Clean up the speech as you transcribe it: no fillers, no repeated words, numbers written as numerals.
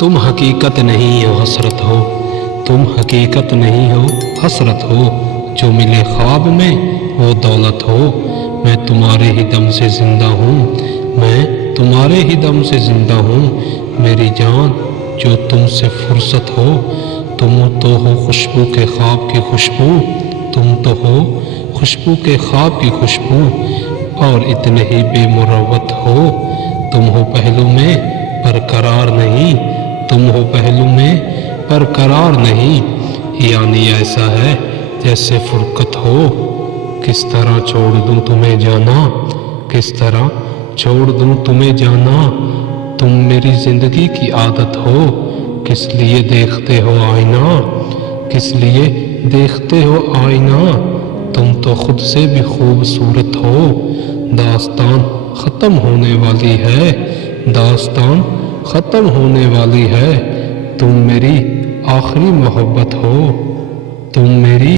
तुम हकीकत नहीं हो हसरत हो, तुम हकीकत नहीं हो हसरत हो, जो मिले ख्वाब में वो दौलत हो। मैं तुम्हारे ही दम से जिंदा हूँ, मैं तुम्हारे ही दम से जिंदा हूँ, मेरी जान जो तुमसे फुर्सत हो। तुम तो हो खुशबू के ख्वाब की खुशबू, तुम तो हो खुशबू के ख्वाब की खुशबू, और इतने ही बेमुरवत हो। तुम हो पहलू में पर करार नहीं, तुम हो पहलू में पर करार नहीं, यानी ऐसा है जैसे फुरकत हो। किस तरह छोड़ दूं तुम्हें जाना, किस तरह छोड़ दूं तुम्हें जाना, तुम मेरी जिंदगी की आदत हो। किस लिए देखते हो आईना, किस लिए देखते हो आईना, तुम तो खुद से भी खूबसूरत हो। दास्तान ख़त्म होने वाली है, दास्तान ख़त्म होने वाली है, तुम मेरी आखिरी मोहब्बत हो, तुम मेरी